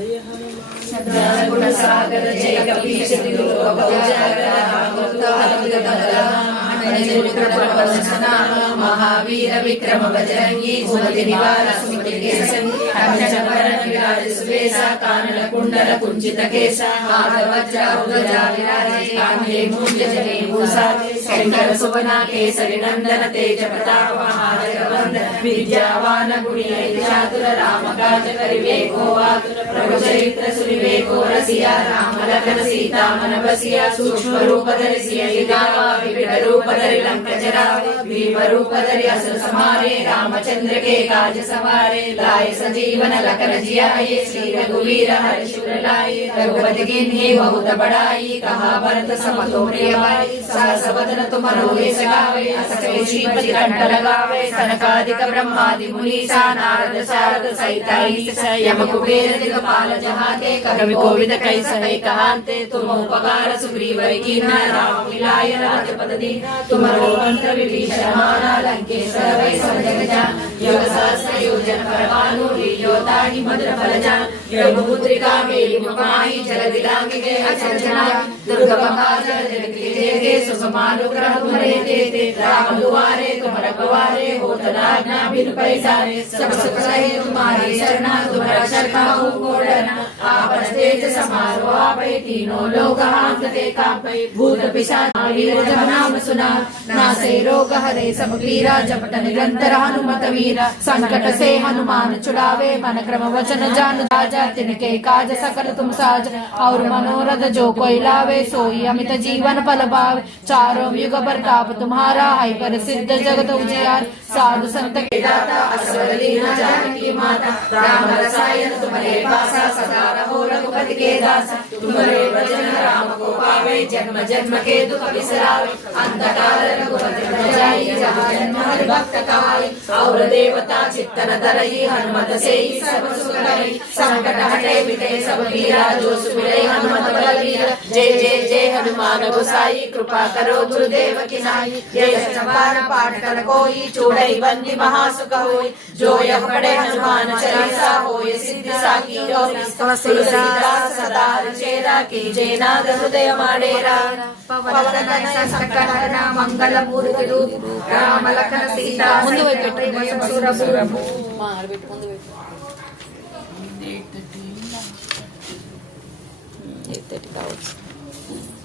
जय हनुमान सागर जय कपीश महावीर विक्रम बजरंगी सुमति निवार सुमति केसरी विराज सुवेशा कानन कुंडल कुंचित केशा वज्र ध्वजा विराजे कांधे मूंज जनेभूषा शंकर सुवना केसरी नंदन तेज प्रताप महाजगवंदन विद्यावान गुणी चातुर राम काज करिवे को आतुर प्रभु चरित्र सुनिवे को रसिया राम लखन सीता मन बसिया सूक्ष्म रूप धरि सियहि गावा विकट रूप धरि लंक जरावे भीम रूप धरि असुर संहारे रामचंद्र के काज सवारे लाए संजीवन लखन जियाए श्री रघुवीर हर्ष उर लाए रघुपति कीन्ही बहुत बड़ाई कहा भरत सम तो प्रिय भाई सहस वदन तुम रोहि सगावे अस कहि श्रीपति कंठ लगावे सनकादिक ब्रह्मादि मुनीसा नारद शारद सहित अहिस यम कुबेर दिगपाल जहाते कवि कोविद कहि सहे कहाते तुम उपकार सुग्रीव कीन्हा राम मिलाय राजपद दीना तुमरो मंत्र विभीषण माना लंकेश्वर वै सब जग जान योग सहस्र योजन परमानु लील्योताहि मधुर फल जान योग पुत्रिका मेली मुखाहि जल दिलांगे के अचंचना दुर्गम काज जगति जेते सुसमानुग्रह तुम्हारे देते राम दुआरे तुम रखवारे होत न आज्ञा बिनु पैसारे सब सुख सहे तुम्हारी शरणा तुम्हारा शरणा हो कोडना आपन तेज समारो आपै तीनों लोक हांकते कापै भूत पिशाच वीर जब नाम सुना नासे रोग हरे सब पीरा जपत निरंतर हनुमत वीरा संकट से हनुमान छुड़ावे मन क्रम वचन जान राजा तिनके काज सकल तुम साज और मनोरथ जो कोई लावे सोई अमित जीवन फल पावे चारों युग प्रताप तुम्हारा है प्रसिद्ध जगत उजियार साधु संत के दाता असवर दीना जानकी माता राम रसायन तुम्हारे पासा सदा रहो रघुपति के दास तुम्हारे भजन राम को पावे जन्म जन्म के दुख बिसरावे अंत काल रघुपति जाई जहाँ जन्म हरि भक्त कहाई और देवता चित्तन धरई हनुमत से ही सब सुख करई संकट हटे मिटे सब पीरा जो सुमिरै हनुमत बलवीर जय जय जय हनुमान गोसाई कृपा करो गुरुदेव की नाई जय सवार पाठ कर कोई चूड़ई बंदी महासुख होई जो यह पढ़े हनुमान चालीसा होय सिद्धि साकी तुलसीदास सदा चेरा की जय नाद हृदय माडेरा पवन तनय संकट हरना मंगल मूर्ति रूप राम लखन सीता ముందు కావచ్చు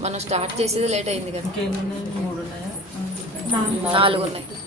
మనం స్టార్ట్ చేసేది లేట్ అయింది కదా 4 ఉన్నాయి